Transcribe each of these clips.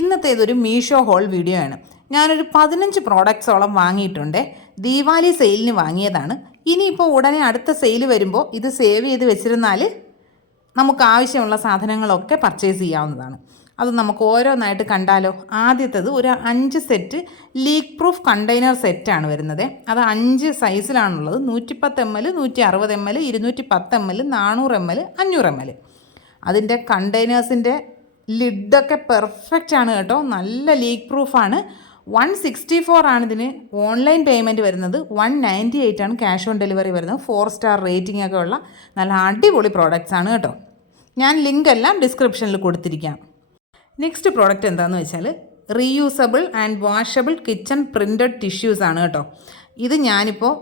ഇന്നത്തേതൊരു Meesho whole video ആണ്. ഞാനൊരു 15 പ്രോഡക്റ്റ്സോളം വാങ്ങിയിട്ടുണ്ട്. ദീപാവലി സെയിലിന് വാങ്ങിയതാണ്. ഇനിയിപ്പോൾ ഉടനെ അടുത്ത സെയിൽ വരുമ്പോൾ ഇത് സേവ് ചെയ്ത് വെച്ചിരുന്നാൽ നമുക്ക് ആവശ്യമുള്ള സാധനങ്ങളൊക്കെ പർച്ചേസ് ചെയ്യാവുന്നതാണ്. അത് നമുക്ക് ഓരോന്നായിട്ട് കണ്ടാലോ. ആദ്യത്തേത് ഒരു 5 സെറ്റ് ലീക്ക് പ്രൂഫ് കണ്ടെയ്നർ സെറ്റാണ് വരുന്നത്. അത് 5 സൈസിലാണുള്ളത്. 110 ml, 160 ml, 210 ml, 400 ml, 500 ml. അതിൻ്റെ കണ്ടെയ്നേഴ്സിൻ്റെ ലിഡൊക്കെ പെർഫെക്റ്റ് ആണ് കേട്ടോ. നല്ല ലീക്ക് പ്രൂഫാണ്. 164 ആണ് ഇതിന് ഓൺലൈൻ പേയ്മെൻറ്റ് വരുന്നത്. 198 ആണ് ക്യാഷ് ഓൺ ഡെലിവറി വരുന്നത്. 4 സ്റ്റാർ റേറ്റിംഗ് ഒക്കെ ഉള്ള നല്ല അടിപൊളി പ്രോഡക്റ്റ്സ് ആണ് കേട്ടോ. ഞാൻ ലിങ്ക് എല്ലാം ഡിസ്ക്രിപ്ഷനിൽ കൊടുത്തിരിക്കാം. നെക്സ്റ്റ് പ്രോഡക്റ്റ് എന്താണെന്ന് വെച്ചാൽ reusable and washable kitchen printed tissues ആണ് കേട്ടോ. ഇത് ഞാനിപ്പോൾ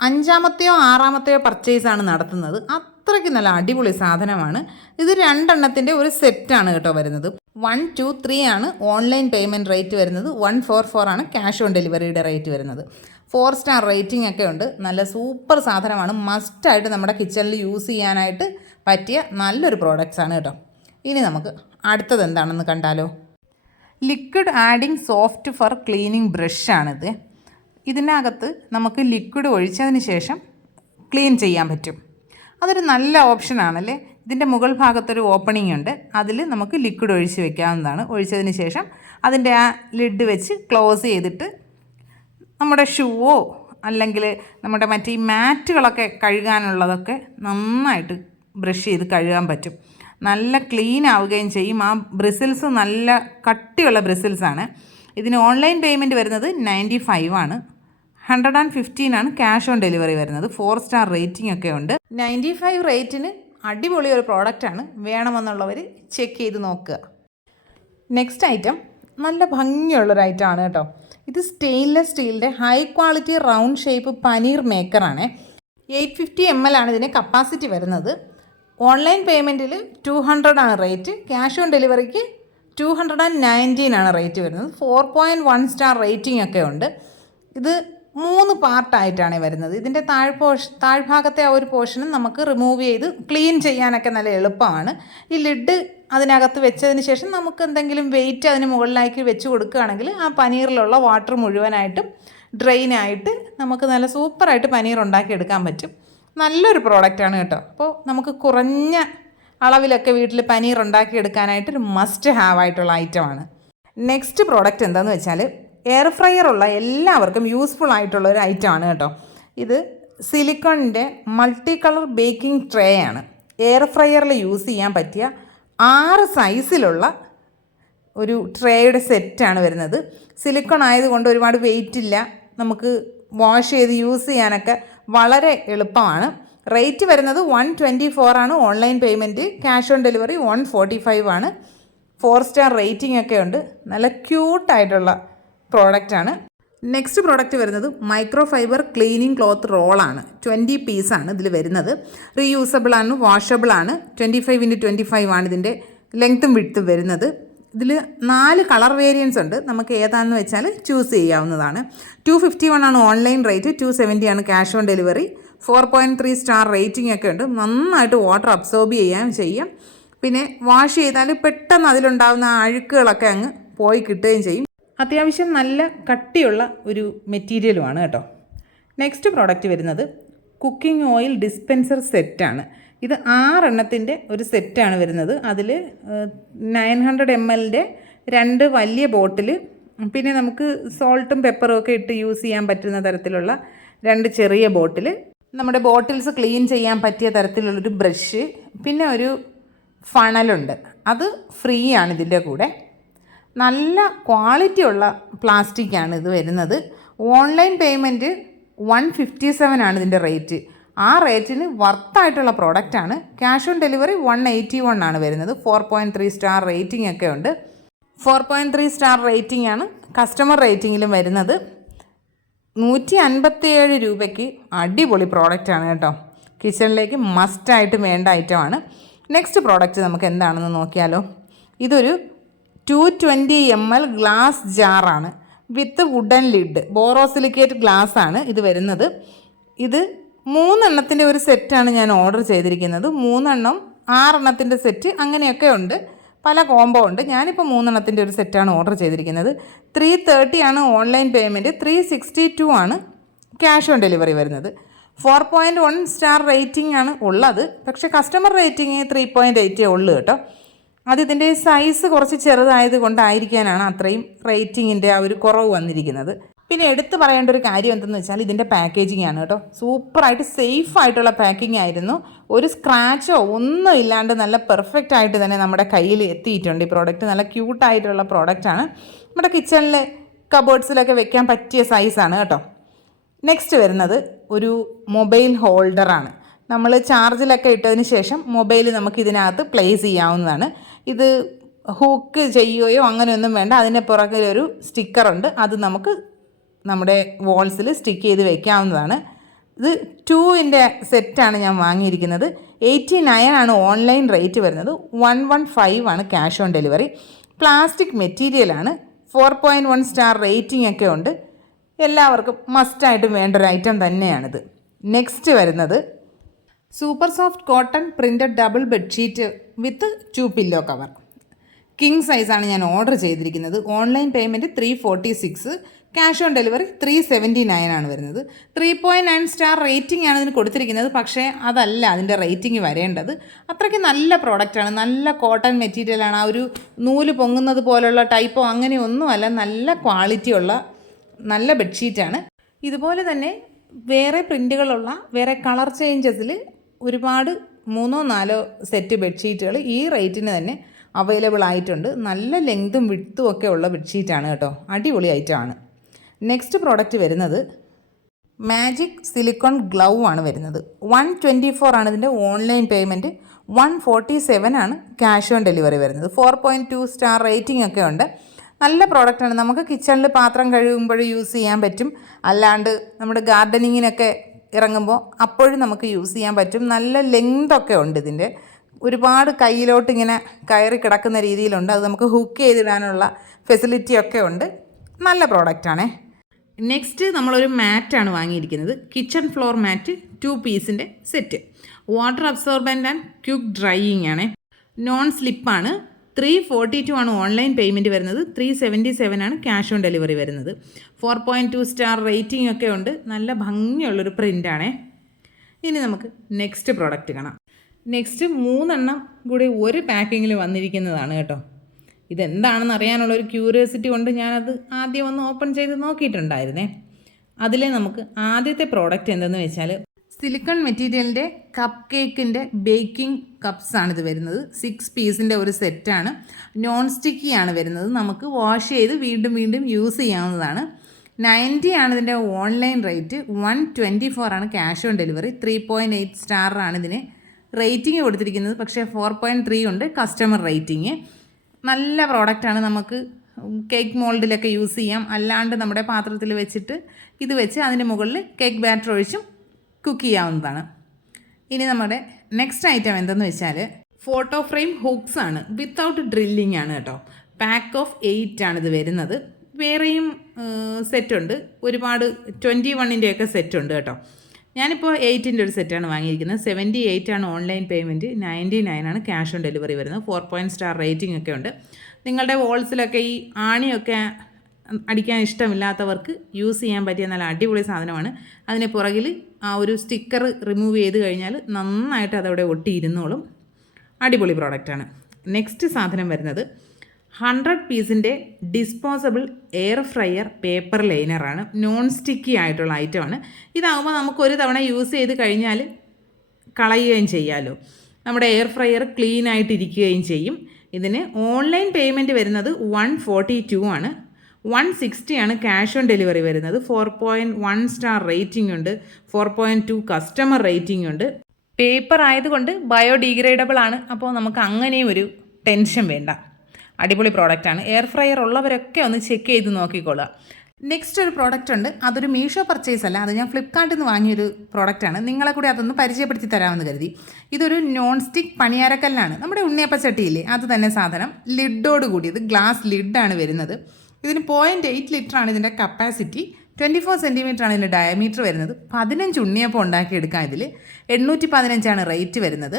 5-മത്തെയോ 6-മത്തെയോ പർച്ചേസാണ് നടത്തുന്നത്. അത്രയ്ക്ക് നല്ല അടിപൊളി സാധനമാണ്. ഇത് 2 എണ്ണത്തിൻ്റെ ഒരു സെറ്റാണ് കേട്ടോ വരുന്നത്. 123 ആണ് ഓൺലൈൻ പേയ്മെൻറ്റ് റേറ്റ് വരുന്നത്. 144 ആണ് ക്യാഷ് ഓൺ ഡെലിവറിയുടെ റേറ്റ് വരുന്നത്. 4 സ്റ്റാർ റേറ്റിംഗ് ഒക്കെ ഉണ്ട്. നല്ല സൂപ്പർ സാധനമാണ്. മസ്റ്റായിട്ട് നമ്മുടെ കിച്ചണിൽ യൂസ് ചെയ്യാനായിട്ട് പറ്റിയ നല്ലൊരു പ്രോഡക്റ്റ്സാണ് കേട്ടോ. ഇനി നമുക്ക് അടുത്തത് എന്താണെന്ന് കണ്ടാലോ. Liquid adding soft fur cleaning ബ്രഷാണിത്. ഇതിനകത്ത് നമുക്ക് ലിക്വിഡ് ഒഴിച്ചതിന് ശേഷം ക്ലീൻ ചെയ്യാൻ പറ്റും. അതൊരു നല്ല ഓപ്ഷനാണല്ലേ. ഇതിൻ്റെ മുകൾ ഭാഗത്തൊരു ഓപ്പണിംഗ് ഉണ്ട്. അതിൽ നമുക്ക് ലിക്വിഡ് ഒഴിച്ച് വെക്കാവുന്നതാണ്. ഒഴിച്ചതിന് ശേഷം അതിൻ്റെ ആ ലിഡ് വെച്ച് ക്ലോസ് ചെയ്തിട്ട് നമ്മുടെ ഷൂവോ അല്ലെങ്കിൽ നമ്മുടെ മറ്റേ മാറ്റുകളൊക്കെ കഴുകാനുള്ളതൊക്കെ നന്നായിട്ട് ബ്രഷ് ചെയ്ത് കഴുകാൻ പറ്റും. നല്ല ക്ലീൻ ആവുകയും ചെയ്യും. ആ ബ്രിസിൽസ് നല്ല കട്ടിയുള്ള ബ്രിസിൽസാണ്. ഇതിന് ഓൺലൈൻ പേയ്മെൻറ്റ് വരുന്നത് 95 ആണ്. 115 ആണ് ക്യാഷ് ഓൺ ഡെലിവറി വരുന്നത്. 4 സ്റ്റാർ റേറ്റിംഗ് ഒക്കെ ഉണ്ട്. 95 റേറ്റിന് അടിപൊളി ഒരു പ്രോഡക്റ്റാണ്. വേണമെന്നുള്ളവർ ചെക്ക് ചെയ്ത് നോക്കുക. നെക്സ്റ്റ് ഐറ്റം നല്ല ഭംഗിയുള്ളൊരു ഐറ്റമാണ് കേട്ടോ. ഇത് സ്റ്റെയിൻലെസ് സ്റ്റീലിൻ്റെ high quality round shape paneer മേക്കറാണ്. 850 ml ആണ് ഇതിന് കപ്പാസിറ്റി വരുന്നത്. ഓൺലൈൻ പേയ്മെൻറ്റിൽ 200 ആണ് റേറ്റ്. ക്യാഷ് ഓൺ ഡെലിവറിക്ക് 219 ആണ് റേറ്റ് വരുന്നത്. 4.1 സ്റ്റാർ റേറ്റിംഗ് ഒക്കെ ഉണ്ട്. ഇത് 3 പാർട്ടായിട്ടാണ് വരുന്നത്. ഇതിൻ്റെ താഴ്ഭാഗത്തെ ആ ഒരു പോർഷനും നമുക്ക് റിമൂവ് ചെയ്ത് ക്ലീൻ ചെയ്യാനൊക്കെ നല്ല എളുപ്പമാണ്. ഈ ലിഡ് അതിനകത്ത് വെച്ചതിന് ശേഷം നമുക്ക് എന്തെങ്കിലും വെയിറ്റ് അതിന് മുകളിലേക്ക് വെച്ച് കൊടുക്കുകയാണെങ്കിൽ ആ പനീറിലുള്ള വാട്ടർ മുഴുവനായിട്ടും ഡ്രെയിനായിട്ട് നമുക്ക് നല്ല സൂപ്പറായിട്ട് പനീർ ഉണ്ടാക്കിയെടുക്കാൻ പറ്റും. നല്ലൊരു പ്രോഡക്റ്റാണ് കേട്ടോ. അപ്പോൾ നമുക്ക് കുറഞ്ഞ അളവിലൊക്കെ വീട്ടിൽ പനീർ ഉണ്ടാക്കിയെടുക്കാനായിട്ടൊരു മസ്റ്റ് ഹാവ് ആയിട്ടുള്ള ഐറ്റമാണ്. നെക്സ്റ്റ് പ്രോഡക്റ്റ് എന്താണെന്ന് വെച്ചാൽ എയർ ഫ്രയർ ഉള്ള എല്ലാവർക്കും യൂസ്ഫുൾ ആയിട്ടുള്ള ഒരു ഐറ്റമാണ് കേട്ടോ. ഇത് സിലിക്കോണിൻ്റെ മൾട്ടി കളർ ബേക്കിംഗ് ട്രേ ആണ്. എയർ ഫ്രയറിൽ യൂസ് ചെയ്യാൻ പറ്റിയ 6 സൈസിലുള്ള ഒരു ട്രേയുടെ സെറ്റാണ് വരുന്നത്. സിലിക്കോൺ ആയതുകൊണ്ട് ഒരുപാട് വെയിറ്റ് ഇല്ല. നമുക്ക് വാഷ് ചെയ്ത് യൂസ് ചെയ്യാനൊക്കെ വളരെ എളുപ്പമാണ്. റേറ്റ് വരുന്നത് 124 ആണ് online payment. Cash on delivery 145 ആണ്. 4 സ്റ്റാർ റേറ്റിംഗ് ഒക്കെ ഉണ്ട്. നല്ല ക്യൂട്ടായിട്ടുള്ള പ്രോഡക്റ്റാണ്. നെക്സ്റ്റ് പ്രോഡക്റ്റ് വരുന്നത് മൈക്രോ ഫൈബർ ക്ലീനിങ് ക്ലോത്ത് റോളാണ്. 20 പീസാണ് ഇതിൽ വരുന്നത്. റീയൂസബിൾ ആണ്, വാഷബിൾ ആണ്. 25x25 ആണ് ഇതിൻ്റെ ലെങ്ത്തും വിഡ്ത്തും വരുന്നത്. ഇതിൽ 4 കളർ വേരിയൻസ് ഉണ്ട്. നമുക്ക് ഏതാണെന്ന് വെച്ചാൽ ചൂസ് ചെയ്യാവുന്നതാണ്. 251 ആണ് ഓൺലൈൻ റേറ്റ്. 270 ആണ് cash on delivery. 4.3 star rating ഒക്കെ ഉണ്ട്. നന്നായിട്ട് വാട്ടർ അബ്സോർബ് ചെയ്യാം. പിന്നെ വാഷ് ചെയ്താൽ പെട്ടെന്ന് അതിലുണ്ടാകുന്ന അഴുക്കുകളൊക്കെ അങ്ങ് പോയി കിട്ടുകയും ചെയ്യും. അത്യാവശ്യം നല്ല കട്ടിയുള്ള ഒരു മെറ്റീരിയലുമാണ് കേട്ടോ. നെക്സ്റ്റ് പ്രോഡക്റ്റ് വരുന്നത് കുക്കിംഗ് ഓയിൽ ഡിസ്പെൻസർ സെറ്റാണ്. ഇത് 6 എണ്ണത്തിൻ്റെ ഒരു സെറ്റാണ് വരുന്നത്. അതിൽ 900 ml 2 വലിയ ബോട്ടിൽ, പിന്നെ നമുക്ക് സോൾട്ടും പെപ്പറും ഒക്കെ ഇട്ട് യൂസ് ചെയ്യാൻ പറ്റുന്ന തരത്തിലുള്ള 2 ചെറിയ ബോട്ടിൽ, നമ്മുടെ ബോട്ടിൽസ് ക്ലീൻ ചെയ്യാൻ പറ്റിയ തരത്തിലുള്ളൊരു ബ്രഷ്, പിന്നെ ഒരു ഫണലുണ്ട്. അത് ഫ്രീ ആണ് ഇതിൻ്റെ കൂടെ. നല്ല ക്വാളിറ്റിയുള്ള പ്ലാസ്റ്റിക്കാണ് ഇത് വരുന്നത്. ഓൺലൈൻ പേയ്മെൻറ്റ് 157 ആണ് ഇതിൻ്റെ റേറ്റ്. ആ റേറ്റിന് വർത്തായിട്ടുള്ള പ്രോഡക്റ്റാണ്. ക്യാഷ് ഓൺ ഡെലിവറി 181 ആണ് വരുന്നത്. 4.3 സ്റ്റാർ റേറ്റിംഗ് ഒക്കെ ഉണ്ട്. 4.3 സ്റ്റാർ റേറ്റിംഗ് ആണ് കസ്റ്റമർ റേറ്റിങ്ങിലും വരുന്നത്. 157 രൂപയ്ക്ക് അടിപൊളി പ്രോഡക്റ്റാണ് കേട്ടോ. കിച്ചണിലേക്ക് മസ്റ്റായിട്ട് വേണ്ട ഐറ്റമാണ്. നെക്സ്റ്റ് പ്രോഡക്റ്റ് നമുക്ക് എന്താണെന്ന് നോക്കിയാലോ. ഇതൊരു 220 ml ഗ്ലാസ് ജാറാണ് വിത്ത് വുഡൻ ലിഡ്. ബോറോസിലിക്കേറ്റ് ഗ്ലാസ് ആണ് ഇത് വരുന്നത്. ഇത് 3 എണ്ണത്തിൻ്റെ ഒരു സെറ്റാണ് ഞാൻ ഓർഡർ ചെയ്തിരിക്കുന്നത്. 3 എണ്ണം 6 എണ്ണത്തിൻ്റെ സെറ്റ് അങ്ങനെയൊക്കെ ഉണ്ട്. പല കോംബോ ഉണ്ട്. ഞാനിപ്പോൾ 3 ഒരു സെറ്റാണ് ഓർഡർ ചെയ്തിരിക്കുന്നത്. 330 ആണ് ഓൺലൈൻ പേയ്മെൻറ്റ്, 362 ആണ് ക്യാഷ് ഓൺ ഡെലിവറി വരുന്നത്. 4.1 സ്റ്റാർ റേറ്റിംഗ് ആണ് ഉള്ളത്. പക്ഷേ കസ്റ്റമർ റേറ്റിംഗ് 3.8 ഉള്ളൂ കേട്ടോ. ഇതിൻ്റെ സൈസ് കുറച്ച് ചെറുതായത് കൊണ്ടായിരിക്കാനാണ് അത്രയും റേറ്റിങ്ങിൻ്റെ ആ ഒരു കുറവ് വന്നിരിക്കുന്നത്. പിന്നെ എടുത്തു പറയേണ്ട ഒരു കാര്യം എന്തെന്ന് വെച്ചാൽ ഇതിൻ്റെ പാക്കേജിംഗ് ആണ് കേട്ടോ. സൂപ്പറായിട്ട് സേഫായിട്ടുള്ള പാക്കിംഗ് ആയിരുന്നു. ഒരു സ്ക്രാച്ചോ ഒന്നും ഇല്ലാണ്ട് നല്ല പെർഫെക്റ്റ് ആയിട്ട് തന്നെ നമ്മുടെ കയ്യിൽ എത്തിയിട്ടുണ്ട്. ഈ പ്രോഡക്റ്റ് നല്ല ക്യൂട്ടായിട്ടുള്ള പ്രോഡക്റ്റാണ്. നമ്മുടെ കിച്ചണിൽ കബോർഡ്സിലൊക്കെ വെക്കാൻ പറ്റിയ സൈസാണ് കേട്ടോ. നെക്സ്റ്റ് വരുന്നത് ഒരു മൊബൈൽ ഹോൾഡറാണ്. നമ്മൾ ചാർജിലൊക്കെ ഇട്ടതിന് ശേഷം മൊബൈൽ നമുക്ക് ഇതിനകത്ത് പ്ലേസ് ചെയ്യാവുന്നതാണ്. ഇത് ഹൂക്ക് ചെയ്യുകയോ അങ്ങനെയൊന്നും വേണ്ട. അതിൻ്റെ പുറകിലൊരു സ്റ്റിക്കറുണ്ട്. അത് നമുക്ക് നമ്മുടെ വാൾസിൽ സ്റ്റിക്ക് ചെയ്ത് വെക്കാവുന്നതാണ്. ഇത് 2 സെറ്റാണ് ഞാൻ വാങ്ങിയിരിക്കുന്നത്. 89 ആണ് ഓൺലൈൻ റേറ്റ് വരുന്നത്. 115 ആണ് ക്യാഷ് ഓൺ ഡെലിവറി. പ്ലാസ്റ്റിക് മെറ്റീരിയലാണ്. 4.1 സ്റ്റാർ റേറ്റിംഗ് ഒക്കെ ഉണ്ട്. എല്ലാവർക്കും മസ്റ്റായിട്ടും വേണ്ട ഒരു ഐറ്റം തന്നെയാണിത്. നെക്സ്റ്റ് വരുന്നത് super soft cotton printed double bedsheet വിത്ത് 2 പില്ലോ കവർ. കിങ് സൈസാണ് ഞാൻ ഓർഡർ ചെയ്തിരിക്കുന്നത്. Online payment 346, cash on delivery 379 ആണ് വരുന്നത്. 3.9 സ്റ്റാർ റേറ്റിംഗ് ആണ് ഇതിന് കൊടുത്തിരിക്കുന്നത്. പക്ഷേ അതല്ല അതിൻ്റെ റേറ്റിംഗ് വരേണ്ടത്. അത്രയ്ക്ക് നല്ല പ്രോഡക്റ്റാണ്. നല്ല കോട്ടൺ മെറ്റീരിയലാണ്. ആ ഒരു നൂല് പൊങ്ങുന്നത് പോലുള്ള ടൈപ്പോ അങ്ങനെയൊന്നുമല്ല. നല്ല ക്വാളിറ്റിയുള്ള നല്ല ബെഡ്ഷീറ്റാണ്. ഇതുപോലെ തന്നെ വേറെ പ്രിൻറ്റുകളുള്ള വേറെ കളർ ചേഞ്ചസിൽ ഒരുപാട് 3-4 സെറ്റ് ബെഡ്ഷീറ്റുകൾ ഈ റേറ്റിന് തന്നെ അവൈലബിൾ ആയിട്ടുണ്ട്. നല്ല ലെങ്തും വിഡ്ത്തും ഒക്കെ ഉള്ള ബെഡ്ഷീറ്റാണ് കേട്ടോ. അടിപൊളി ഐറ്റമാണ്. നെക്സ്റ്റ് പ്രോഡക്റ്റ് വരുന്നത് മാജിക് സിലിക്കോൺ ഗ്ലൗ ആണ് വരുന്നത്. 124 ആണ് ഇതിൻ്റെ ഓൺലൈൻ പേയ്മെൻറ്റ്. 147 ആണ് ക്യാഷ് ഓൺ ഡെലിവറി വരുന്നത്. 4.2 സ്റ്റാർ റേറ്റിംഗ് ഒക്കെ ഉണ്ട്. നല്ല പ്രോഡക്റ്റാണ്. നമുക്ക് കിച്ചണിൽ പാത്രം കഴുകുമ്പോൾ യൂസ് ചെയ്യാൻ പറ്റും. അല്ലാണ്ട് നമ്മുടെ ഗാർഡനിങ്ങിനൊക്കെ ഇറങ്ങുമ്പോൾ അപ്പോഴും നമുക്ക് യൂസ് ചെയ്യാൻ പറ്റും. നല്ല ലെങ്തൊക്കെ ഉണ്ട് ഇതിൻ്റെ. ഒരുപാട് കയ്യിലോട്ട് ഇങ്ങനെ കയറി കിടക്കുന്ന രീതിയിലുണ്ട്. അത് നമുക്ക് ഹുക്ക് ചെയ്തിടാനുള്ള ഫെസിലിറ്റിയൊക്കെ ഉണ്ട്. നല്ല പ്രോഡക്റ്റാണേ. നെക്സ്റ്റ് നമ്മളൊരു മാറ്റാണ് വാങ്ങിയിരിക്കുന്നത്. കിച്ചൺ ഫ്ലോർ മാറ്റ് 2 പീസിൻ്റെ set. Water absorbent and quick drying ആണ്. നോൺ സ്ലിപ്പാണ്. 342 ആണ് ഓൺലൈൻ പേയ്മെൻറ്റ് വരുന്നത്. 377 ആണ് ക്യാഷ് ഓൺ ഡെലിവറി വരുന്നത്. 4.2 സ്റ്റാർ റേറ്റിംഗ് ഒക്കെ ഉണ്ട്. നല്ല ഭംഗിയുള്ളൊരു പ്രിൻ്റാണേ. ഇനി നമുക്ക് നെക്സ്റ്റ് പ്രോഡക്റ്റ് കാണാം. നെക്സ്റ്റ് 3 കൂടി ഒരു പാക്കിങ്ങിൽ വന്നിരിക്കുന്നതാണ് കേട്ടോ. ഇതെന്താണെന്ന് അറിയാനുള്ളൊരു ക്യൂരിയോസിറ്റി കൊണ്ട് ഞാനത് ആദ്യം ഒന്ന് ഓപ്പൺ ചെയ്ത് നോക്കിയിട്ടുണ്ടായിരുന്നേ. അതിലെ നമുക്ക് ആദ്യത്തെ പ്രോഡക്റ്റ് എന്തെന്ന് വെച്ചാൽ സിലിക്കൺ മെറ്റീരിയലിൻ്റെ കപ്പ് കേക്കിൻ്റെ ബേക്കിംഗ് കപ്സാണിത് വരുന്നത്. 6 പീസിൻ്റെ ഒരു സെറ്റാണ്. നോൺ സ്റ്റിക്കി ആണ് വരുന്നത്. നമുക്ക് വാഷ് ചെയ്ത് വീണ്ടും വീണ്ടും യൂസ് ചെയ്യാവുന്നതാണ്. 90 ആണ് ഇതിൻ്റെ ഓൺലൈൻ റേറ്റ്. 124 ആണ് ക്യാഷ് ഓൺ ഡെലിവറി. 3.8 സ്റ്റാറാണ് ഇതിന് റേറ്റിംഗ് കൊടുത്തിരിക്കുന്നത്. പക്ഷേ 4.3 ഉണ്ട് കസ്റ്റമർ റേറ്റിംഗ്. നല്ല പ്രോഡക്റ്റാണ്. നമുക്ക് കേക്ക് മോൾഡിലൊക്കെ യൂസ് ചെയ്യാം. അല്ലാണ്ട് നമ്മുടെ പാത്രത്തിൽ വെച്ചിട്ട് ഇത് വെച്ച് അതിൻ്റെ മുകളിൽ കേക്ക് ബാറ്റർ ഒഴിച്ചും കുക്ക് ചെയ്യാവുന്നതാണ്. ഇനി നമ്മുടെ നെക്സ്റ്റ് ഐറ്റം എന്തെന്ന് വെച്ചാൽ ഫോട്ടോ ഫ്രെയിം ഹുക്സ് ആണ്. വിത്തൗട്ട് ഡ്രില്ലിംഗ് ആണ് കേട്ടോ. പാക്ക് ഓഫ് 8 ആണ് ഇത് വരുന്നത്. വേറെയും സെറ്റുണ്ട്. ഒരുപാട് 21-ൻ്റെയൊക്കെ സെറ്റുണ്ട് കേട്ടോ. ഞാനിപ്പോൾ 8 ഒരു സെറ്റാണ് വാങ്ങിയിരിക്കുന്നത്. 78 ആണ് ഓൺലൈൻ പേയ്മെൻറ്റ്. 99 ആണ് ക്യാഷ് ഓൺ ഡെലിവറി വരുന്നത്. 4 സ്റ്റാർ റേറ്റിംഗ് ഒക്കെ ഉണ്ട്. നിങ്ങളുടെ വാൾസിലൊക്കെ ഈ ആണിയൊക്കെ അടിക്കാൻ ഇഷ്ടമില്ലാത്തവർക്ക് യൂസ് ചെയ്യാൻ പറ്റിയ നല്ല അടിപൊളി സാധനമാണ്. അതിന് പുറകിൽ ആ ഒരു സ്റ്റിക്കർ റിമൂവ് ചെയ്ത് കഴിഞ്ഞാൽ നന്നായിട്ട് അതവിടെ ഒട്ടിയിരുന്നോളും. അടിപൊളി പ്രോഡക്റ്റാണ്. നെക്സ്റ്റ് സാധനം വരുന്നത് 100 പീസിൻ്റെ ഡിസ്പോസബിൾ എയർ ഫ്രയർ പേപ്പർ ലൈനറാണ്. നോൺ സ്റ്റിക്കി ആയിട്ടുള്ള ഐറ്റമാണ്. ഇതാകുമ്പോൾ നമുക്കൊരു തവണ യൂസ് ചെയ്ത് കഴിഞ്ഞാൽ കളയുകയും ചെയ്യാമല്ലോ. നമ്മുടെ എയർ ഫ്രയർ ക്ലീൻ ആയിട്ടിരിക്കുകയും ചെയ്യും. ഇതിന് ഓൺലൈൻ പേയ്മെൻറ്റ് വരുന്നത് 142 ആണ്. 160 ആണ് ക്യാഷ് ഓൺ ഡെലിവറി വരുന്നത്. 4.1 സ്റ്റാർ റേറ്റിംഗ് ഉണ്ട്. 4.2 കസ്റ്റമർ റേറ്റിംഗ് ഉണ്ട്. പേപ്പർ ആയതുകൊണ്ട് ബയോഡീഗ്രേഡബിൾ ആണ്. അപ്പോൾ നമുക്ക് അങ്ങനെയും ഒരു ടെൻഷൻ വേണ്ട. അടിപൊളി പ്രോഡക്റ്റാണ്. എയർ ഫ്രയർ ഉള്ളവരൊക്കെ ഒന്ന് ചെക്ക് ചെയ്ത് നോക്കിക്കോളുക. നെക്സ്റ്റ് ഒരു പ്രോഡക്റ്റ് ഉണ്ട്. അതൊരു മീഷോ പർച്ചേസ് അല്ല. അത് ഞാൻ ഫ്ലിപ്കാർട്ടിൽ നിന്ന് വാങ്ങിയൊരു പ്രോഡക്റ്റാണ്. നിങ്ങളെ കൂടി അതൊന്ന് പരിചയപ്പെടുത്തി തരാമെന്ന് കരുതി. ഇതൊരു നോൺ സ്റ്റിക്ക് പണിയാരക്കല്ലാണ്. നമ്മുടെ ഉണ്ണിയപ്പച്ചട്ടിയില്ലേ, അത് തന്നെ സാധനം. ലിഡോട് കൂടിയത് ഗ്ലാസ് ലിഡാണ് വരുന്നത്. ഇതിന് 0.8 ലിറ്ററാണ് ഇതിൻ്റെ കപ്പാസിറ്റി. 24 സെൻറ്റിമീറ്ററാണ് ഇതിൻ്റെ ഡയമീറ്റർ വരുന്നത്. 15 ഉണ്ണിയപ്പം ഉണ്ടാക്കിയെടുക്കാം. ഇതിൽ 815 ആണ് റേറ്റ് വരുന്നത്.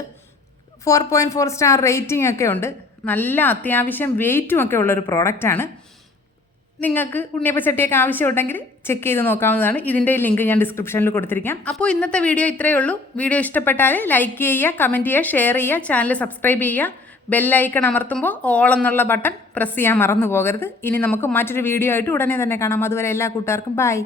4.4 സ്റ്റാർ റേറ്റിംഗ് ഒക്കെ ഉണ്ട്. നല്ല അത്യാവശ്യം വെയിറ്റും ഒക്കെ ഉള്ളൊരു പ്രോഡക്റ്റാണ്. നിങ്ങൾക്ക് ഉണ്ണിയപ്പച്ചട്ടിയൊക്കെ ആവശ്യമുണ്ടെങ്കിൽ ചെക്ക് ചെയ്ത് നോക്കാവുന്നതാണ്. ഇതിൻ്റെ ലിങ്ക് ഞാൻ ഡിസ്ക്രിപ്ഷനിൽ കൊടുത്തിരിക്കാം. അപ്പോൾ ഇന്നത്തെ വീഡിയോ ഇത്രയേ ഉള്ളൂ. വീഡിയോ ഇഷ്ടപ്പെട്ടാൽ ലൈക്ക് ചെയ്യുക, കമൻറ്റ് ചെയ്യുക, ഷെയർ ചെയ്യുക, ചാനൽ സബ്സ്ക്രൈബ് ചെയ്യുക. ബെല്ലൈക്കൺ അമർത്തുമ്പോൾ ഓൾ എന്നുള്ള ബട്ടൺ പ്രസ് ചെയ്യാൻ മറന്നു പോകരുത്. ഇനി നമുക്ക് മറ്റൊരു വീഡിയോ ആയിട്ട് ഉടനെ തന്നെ കാണാം. അതുവരെ എല്ലാ കൂട്ടുകാർക്കും ബൈ.